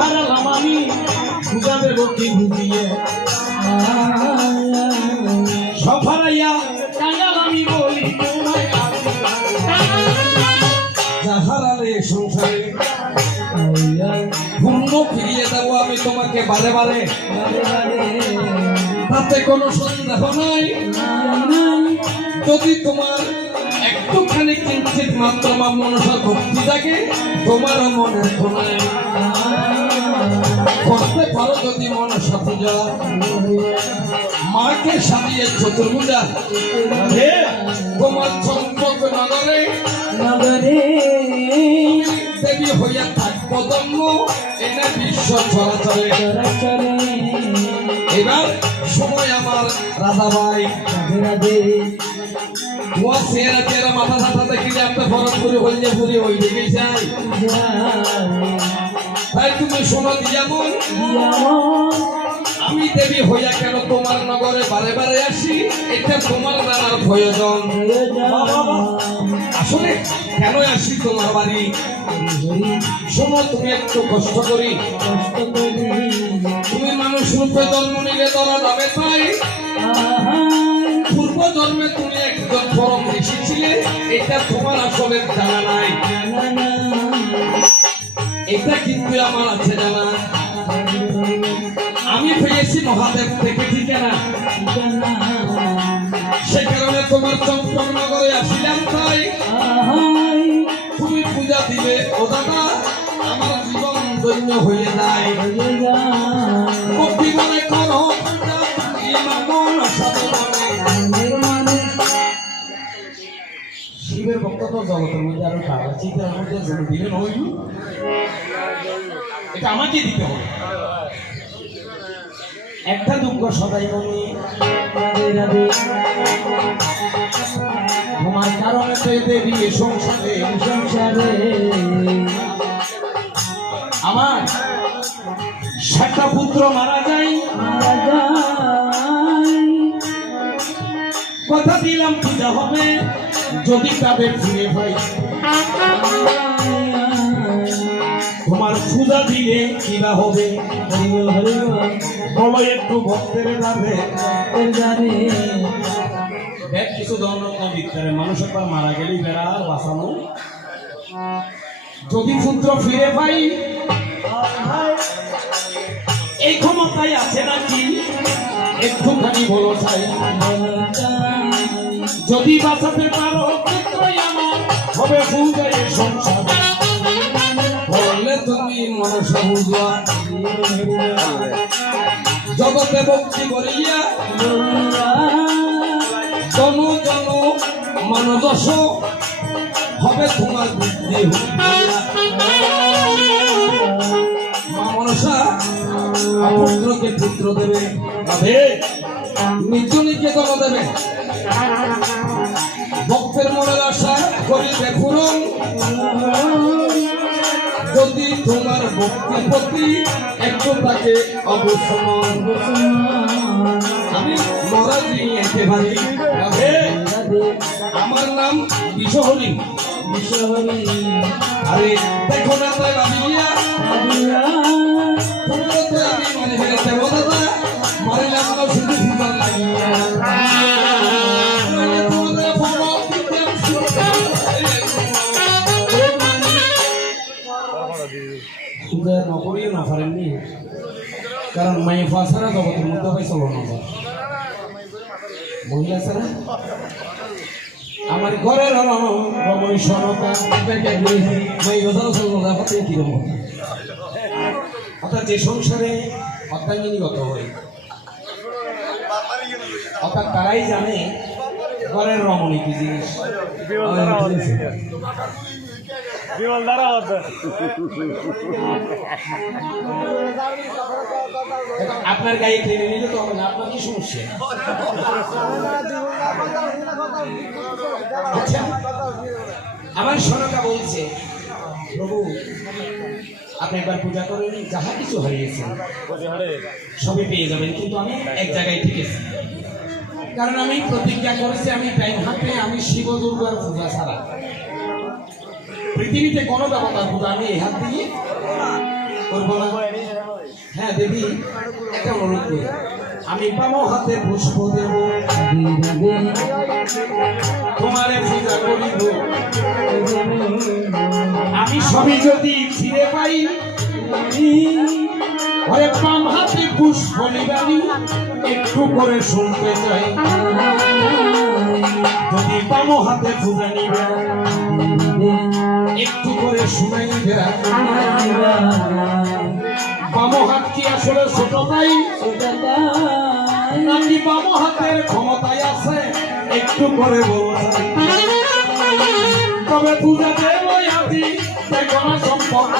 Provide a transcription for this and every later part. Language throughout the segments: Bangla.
হারালাম আমি পূজা দেব কি বুঝিয়ে সব হারাইয়া কাঙাল আমি বলি তোমায় যা হারালে সংসারে পূর্ণ ফিরিয়ে দেবো আমি তোমাকে বারে বারে তাতে কোনো সন্দেহ নাই যদি তোমার একটুখানি কিঞ্চিত মাত্র মনসার ভক্তি থাকে তোমারও মনে শোনায় করতে পারো যদি মনসা পূজা মাকে সাজিয়ে চতুর্ভুজা তোমার চম্পক নগরে দেবী হইয়া থাকবো জন্ম এনে বিশ্ব চলাচলে এবার সময় আমার রাধা ভাই তোমার চেহারা চেহারা মাথা সাথা দেখিলে আপনার ফরক করে হইলে পুরি হই দেখে যাই তাই তুমি শোনো যেমন আমি দেবী হইয়া কেন তোমার নগরে বারে বারে আসি এটা তোমার জানার প্রয়োজন আসলে কেন আসি তোমার বাড়ি শোনো তুমি একটু কষ্ট করি তুমি মানুষ রূপে জন্ম নিলে ধরা যাবে তাই পূর্ব জন্মে তুমি একজন পরম ঋষি ছিলে এটা তোমার আসলে জানা নাই এটা কিন্তু আমার আছে জানা আমি পেয়েছি মহাদেব থেকে ঠিকানা সে কারণে তোমার চম্পক নগরে আসিলাম তাই তুমি পূজা দিলে ও দাদা আমার জীবন ধন্য হয়ে যায় মনে করো শিবের ভক্ত তো জগতের মধ্যে আরো টাকা চিন্তার মধ্যে দিলেন হইল এটা আমাকে দিতে হবে একটা দুঃখ সদাই মনে তোমার কারণে দেবী সংসারে আমার 7টা পুত্র মারা যায় কথা দিলাম পূজা হবে যদি তাদের ফিরে হয় তোমার পূজা দিলে কিবা হবে বলো একটু ভক্তের যাবে দেখ কিছু ধর্ম বিজ্ঞানের মানুষ একবার মারা গেলেই বেড়া বাঁচানো যদি পুত্র ফিরে পাই এই ক্ষমতায় আছে নাকি একটুখানি বলো চাই যদি বাঁচাতে পারো পুত্রই আমার হবে পূজায় সংসার বললে তুমি মনসা বুঝা জগতে ভক্তি করিয়া জন জন মানদশ হবে তোমার বুদ্ধি মা মনসা পুত্রকে পুত্র দেবে নিজ নিকেতন দেবে ভক্তের মনের আশা করিবে পূরণ যদি তোমার ভক্তি প্রতি একটু তাকে অবসমান আমি মহারাজি একেবারে আমার নাম বিশ্বহরি আরে দেখো না তাই ভাবিয়া আমি মনে ফেলেছে দাদা মারিলাম না শুধু সুন্দর লাগিয়া নকরিও না পারেননি কারণ মাই ফাঁসারা জগতের মধ্যে ভাই চলো না মহিলা ছাড়া আমার ঘরের রমণী সনকা মাই বাজারও চলো না কিরকম অর্থাৎ যে সংসারে অর্ধাঙ্গিনীগত হয় অর্থাৎ তারাই জানে ঘরের রমণী কি জিনিস আপনার গায়ে টেনে নিলে তো হবে না আপনার কি সমস্যা আচ্ছা আমার সনকা বলছে প্রভু আপনি একবার পূজা করেন যাহা কিছু হারিয়েছেন সবই পেয়ে যাবেন কিন্তু আমি এক জায়গায় ঠেকেছি কারণ আমি প্রতিজ্ঞা করেছি আমি টাইম হাতে আমি শিব দুর্গার পূজা ছাড়া পৃথিবীতে কোনো দেবতার পূজা আমি এই হাত দিয়ে করবো না? হ্যাঁ দেবী, একটা অনুরোধ করি। আমি বাম হাতে পুষ্প দেব, তোমারে পূজা করিব। আমি সবই যদি ফিরে পাই, ওরে বাম হাতে পুষ্প নিবানি, একটু করে শুনতে চাই। যদি বাম হাতে পূজা নিবে, একটু করে শুনাইবে। বাম হাত কি আসলে ছোট ভাই নাকি বাম হাতের ক্ষমতায় আছে, একটু করে বলছে। তবে পূজা দেব আমি, দেখো না সম্পর্ক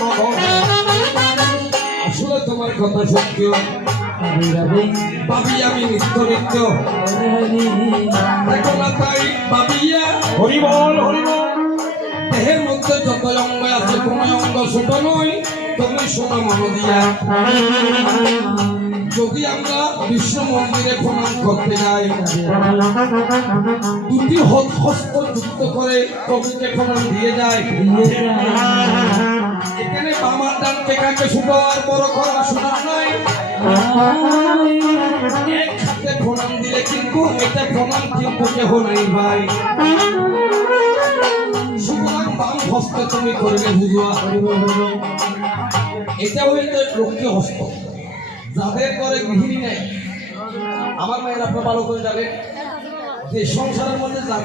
আসলে তোমার কথা সত্য। ভাবি আমি নিত্য নিত্য, দেখো না তাই ভাবিয়া হরিবল হরিবল। দেহের মধ্যে যত অঙ্গ আছে, কোনো অঙ্গ ছোট নয়, তুমি শোনো মন দিয়া। যদি আমরা বিশ্ব মন্দিরে প্রণাম করতে যাই, দুটি হস্ত যুক্ত করে প্রভুকে প্রণাম দিয়ে যায়। এখানে বামার ডান টেকাকে শুভ আর বড় করা শোনা নাই। এক হাতে প্রণাম দিলে কিন্তু এটা প্রণাম কিন্তু কেহ নাই ভাই। সুতরাং বাম হস্তে তুমি করবে বুঝুয়া। এটা হইতে লক্ষ্মী হস্ত। যাদের করে গৃহিণী নেই, আমার মায়ের আপনার ভালো করে জানেন যে সংসারের মধ্যে যার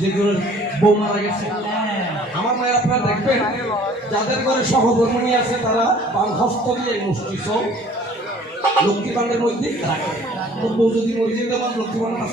যেগুলো বউ মারা গেছে, আমার মায়ের আপনারা দেখবেন যাদের ঘরে সহধর্মিণী আছে, তারা বাম হস্ত দিয়ে মুষ্টি লক্ষ্মী বান্ধের মধ্যে রাখে। বউ যদি মরে যেতে লক্ষ্মী বান্ধব